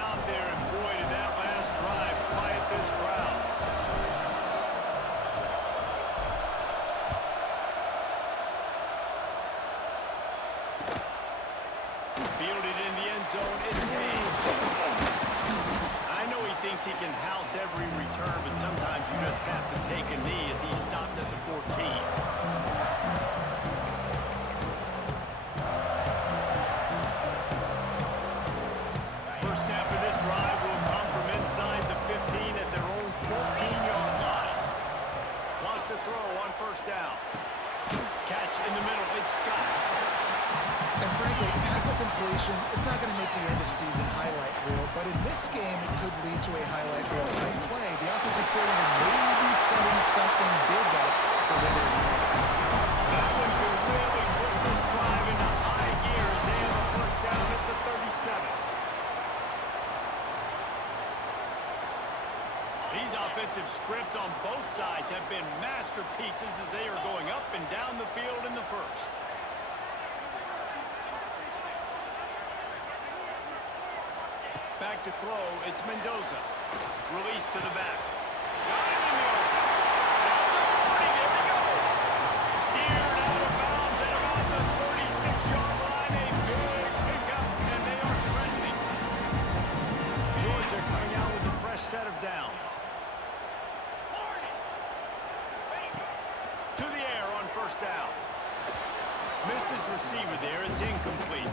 out there, and boy, did that last drive quiet this crowd. Fielded in the end zone. It's Hayes. I know he thinks he can house every return, but sometimes you just have to take a knee as he stopped at the 14. First snap of this drive will come from inside the 15 at their own 14-yard line. Wants to throw on first down. Catch in the middle. It's Scott. And frankly, if that's a completion, it's not going to make the end-of-season highlight reel, but in this game, it could lead to a highlight reel type play. The offensive coordinator may be setting something big up for later in the game. That one could really put this drive into high gear as they have a first down at the 37. These offensive scripts on both sides have been masterpieces as they are going up and down the field in the first. Back to throw, it's Mendoza. Release to the back. Got him in the open. There we go. Steered out of bounds at about the 36-yard line. A big pickup, and they are threatening. Georgia coming out with a fresh set of downs. To the air on first down. Missed his receiver there. It's incomplete.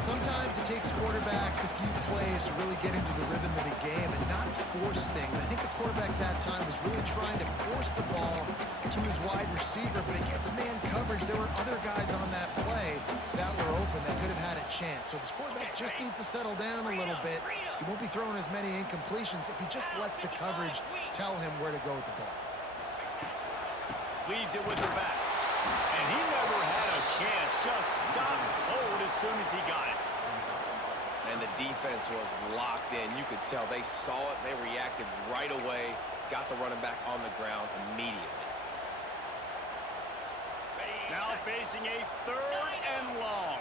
Sometimes it takes quarterbacks a few plays to really get into the rhythm of the game and not force things. I think the quarterback that time was really trying to force the ball to his wide receiver, but against man coverage, there were other guys on that play that were open that could have had a chance. So this quarterback just needs to settle down a little bit. He won't be throwing as many incompletions if he just lets the coverage tell him where to go with the ball. Leaves it with the back. And he never had a chance. Just stopped cold as soon as he got it. And the defense was locked in. You could tell they saw it. They reacted right away. Got the running back on the ground immediately. Now facing a third and long.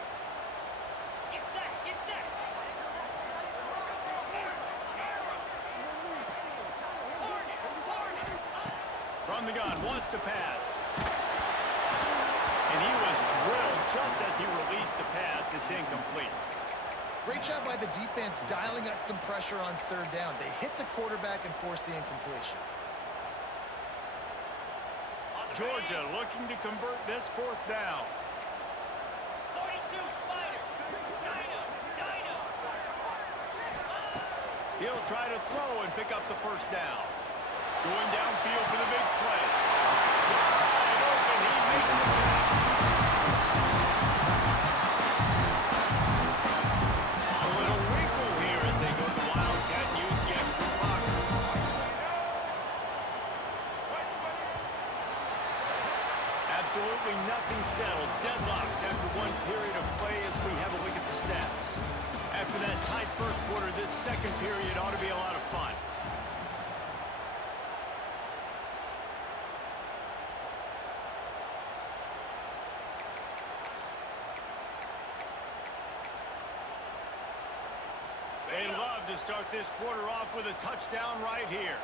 Get set, get set. From the gun, wants to pass. And he was drilled just as he released the pass. It's incomplete. Great job by the defense dialing up some pressure on third down. They hit the quarterback and forced the incompletion. Georgia looking to convert this fourth down. 42 Spiders. Dino. He'll try to throw and pick up the first down. Going downfield for the big play. Wide open, he makes the catch. A little wrinkle here as they go to the Wildcat and use the extra blocker. Absolutely nothing settled. Deadlocked after one period of play as we have a look at the stats. After that tight first quarter, this second period ought to be a lot of fun. They love to start this quarter off with a touchdown right here.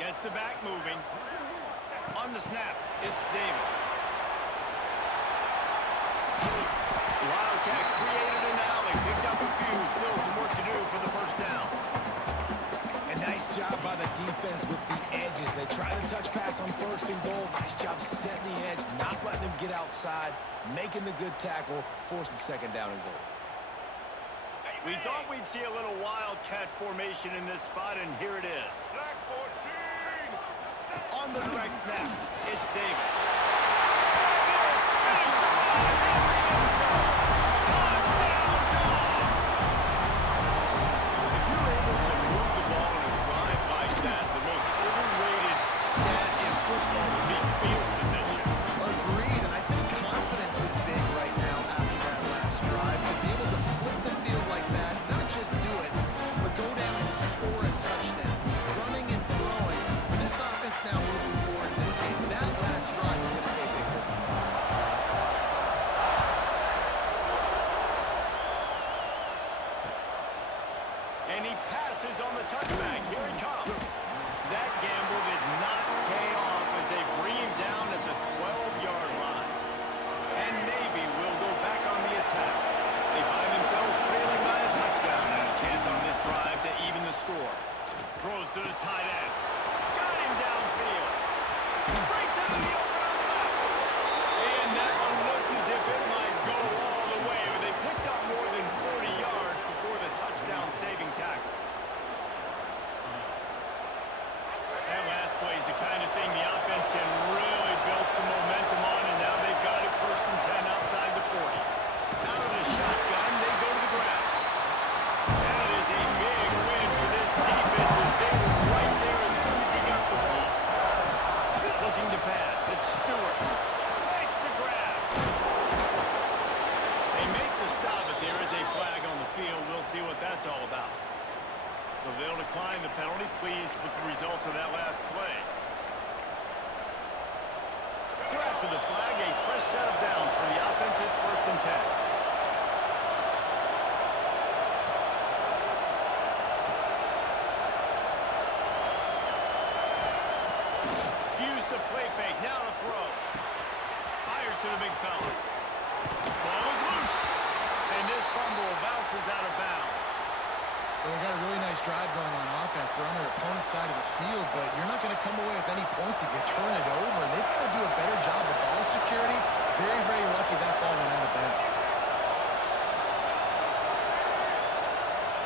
Gets the back moving. On the snap, it's Davis. The Wildcat created an alley, picked up a few, still some work to do for the first down. A nice job by the defense with the edges. They try the touch pass on first and goal. Nice job setting the edge, not letting them get outside, making the good tackle, forcing second down and goal. We thought we'd see a little Wildcat formation in this spot, and here it is. On the direct snap, it's Davis. Touchdown, Dogs! If you're able to move the ball in a drive like that, the most overrated stat in football would be field position. Agreed, and I think confidence is big right now after that last drive. To be able to flip the field like that, not just do it, but go down and score a touchdown. Running and throwing. This offense now moving forward in this game. That last drive to the flag. A fresh set of downs for the offense. It's 1st and 10. Use the play fake. Now to throw. Fires to the big fella. Ball is loose. And this fumble bounces out of bounds. Well, they got a really nice drive going on offense. They're on their opponent's side of the field, but you're not going to come away with any points if you turn it over. And they've got to do a better job of ball security. Very, very lucky that ball went out of bounds.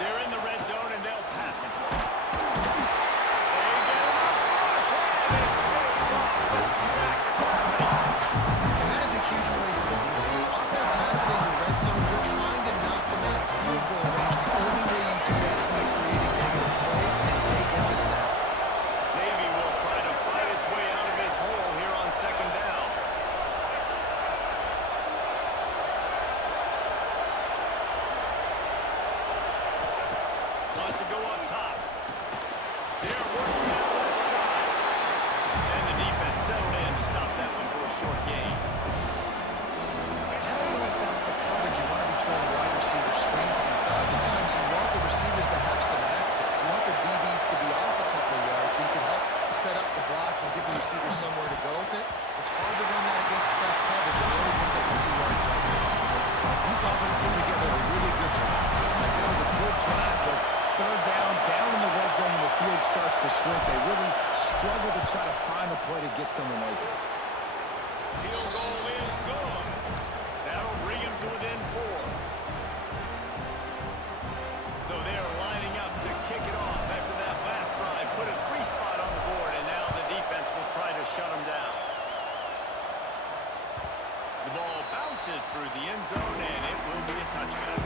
They're in the red zone, and they'll pass it. They get it off. And it pays off. The sack. And that is a huge play for the defense. Offense has it in your red zone. You're trying to knock them out of field goal range. The only way you do that is by creating negative plays, and they get the sack. Navy will try to fight its way out of this hole here on 2nd down. Wants to go up top. They're working that left side. And the defense settled in to stop that one for a short gain. I don't know if that's the coverage you want to be throwing wide receiver screens against. Oftentimes, you want the receivers to have some access. You want the DBs to be off a couple of yards so you can help set up the blocks and give the receivers somewhere to go with it. It's hard to run that against press coverage, and they only picked up a few yards there. This offense put together a really good drive. Like, that was a good drive, but 3rd down in the red zone when the field starts to shrink, they really struggle to try to find a play to get someone open. Field goal is good. That'll bring him to within 4. So they're lining up to kick it off after that last drive. Put a 3-spot on the board, and now the defense will try to shut them down. The ball bounces through the end zone, and it will be a touchback.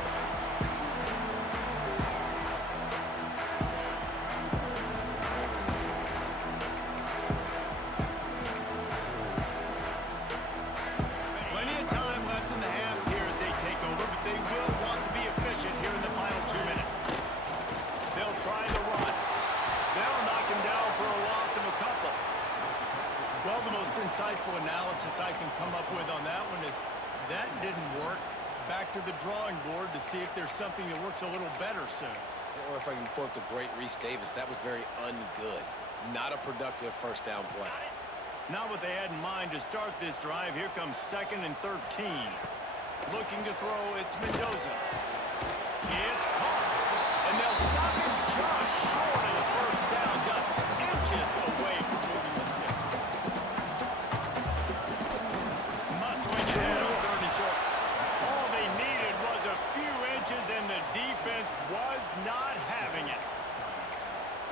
Plenty of time left in the half here as they take over, but they will want to be efficient here in the final 2 minutes. They'll try the run. They'll knock him down for a loss of a couple. Well, the most insightful analysis I can come up with on that one is that didn't work. Back to the drawing board to see if there's something that works a little better soon. Or if I can quote the great Reese Davis, that was very ungood. Not a productive 1st down play. Not what they had in mind to start this drive. Here comes 2nd and 13. Looking to throw, it's Mendoza. It's caught. And they'll stop him just short of the 1st down, just inches away from moving the sticks. Muscling ahead on 3rd and short. All they needed was a few inches, and the defense was not having it.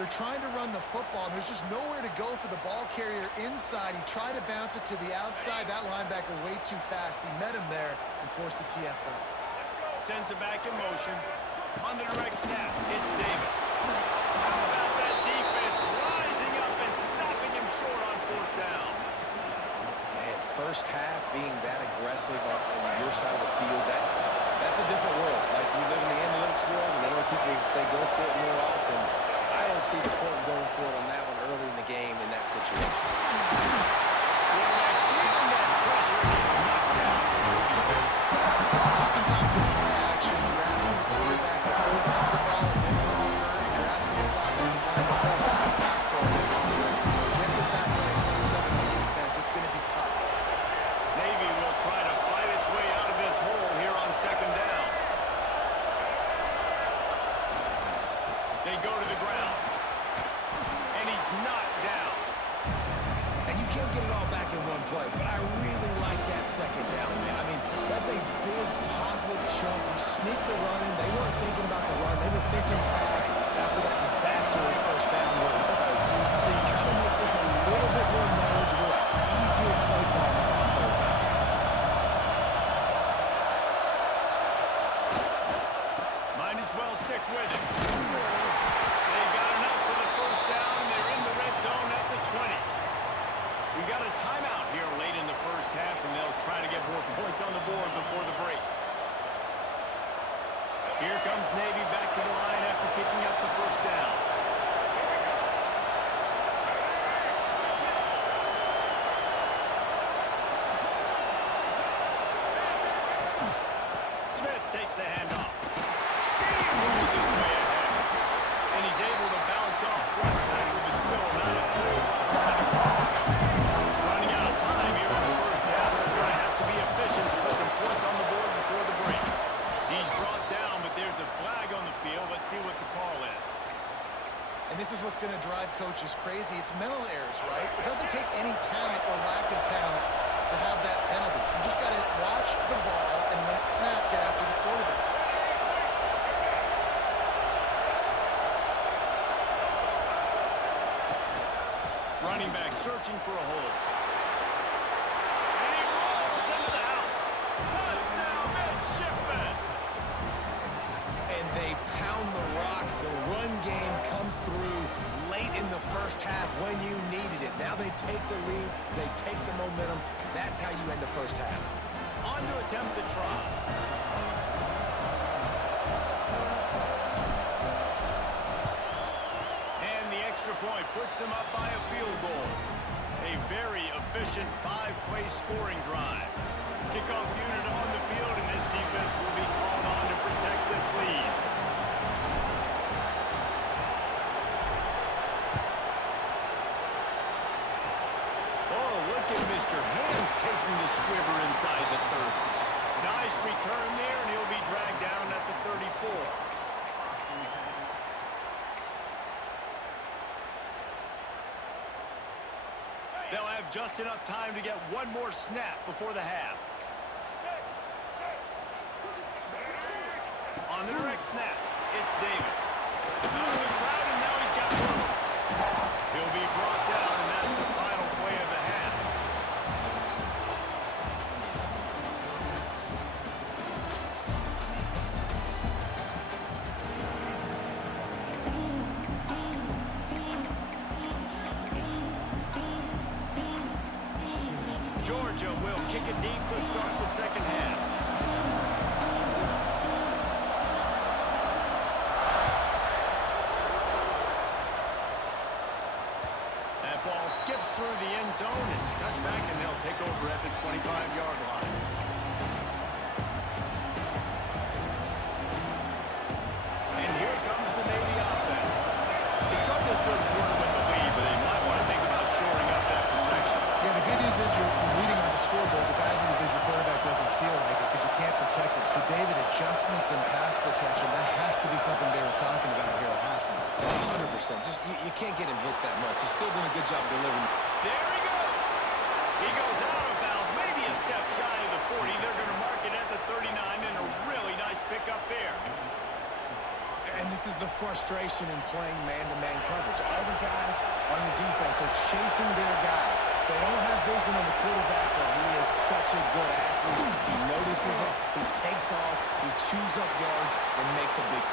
They're trying to run the football, and there's just nowhere to go for the ball carrier inside. He tried to bounce it to the outside. That linebacker way too fast. He met him there and forced the TFL. Sends it back in motion. On the direct snap, it's Davis. How about that defense rising up and stopping him short on 4th down? Man, 1st half being that aggressive on your side of the field, that's a different world. Like, you live in the analytics world, and I know people say go for it more often. I don't see the point going for it on that one early in the game in that situation. Feeling that pressure, he's knocked down. Oftentimes in play action, you're asking the quarterback to hold on to the ball a bit longer, and you're asking this offensive line to hold on to the pass ball a bit longer. Against this athletic front seven defense, it's going to be tough. Navy will try to fight its way out of this hole here on 2nd down. They go to the ground. And he's knocked down. And you can't get it all back in one play, but I Smith takes the handoff. Steamrolls his way ahead. And he's able to bounce off one tackle, but still not a whole lot of running. Running out of time here in the first half. They're going to have to be efficient to put some points on the board before the break. He's brought down, but there's a flag on the field. Let's see what the call is. And this is what's going to drive coaches crazy. It's mental errors, right? It doesn't take any talent or lack of talent to have that penalty. You just got to watch the ball and when it's snapped, get after the quarterback. Running back searching for a hole. And he rolls into the house. Touchdown, midshipman. And they pound the rock. The run game comes through late in the first half when you needed it. Now they take the lead. They take the momentum. That's how you end the first half. On to attempt the try. And the extra point puts them up by a field goal. A very efficient five-play scoring drive. Kickoff unit on the field, and this defense will be called on to protect this lead. Oh, look at Mr. Hands taking the squibber inside the 30. Nice return there, and he'll be dragged down at the 34. They'll have just enough time to get one more snap before the half. On the direct snap, it's Davis. Out of the crowd, and now he's got room. He'll be brought down, and that's the final play of the half. Georgia will kick it deep to start the second half. That ball skips through the end zone. It's a touchback, and they'll take over at the 25-yard line. And here comes the Navy offense. They start this third quarter with the lead, but they might want to think about shoring up that protection. Yeah, the good news is you're reading on the scoreboard. The bad news is your quarterback doesn't feel like it because you can't protect him. So, David, adjustments in pass protection, that has to be something they were talking about here at halftime. 100%. Just you can't get him hit that much. He's still doing a good job delivering. There he goes. He goes out of bounds, maybe a step shy of the 40. They're going to mark it at the 39, and a really nice pickup there. And this is the frustration in playing man-to-man coverage. All the guys on the defense are chasing their guys. They don't have vision on the quarterback, but he is such a good athlete. He notices it, he takes off, he chews up yards, and makes a big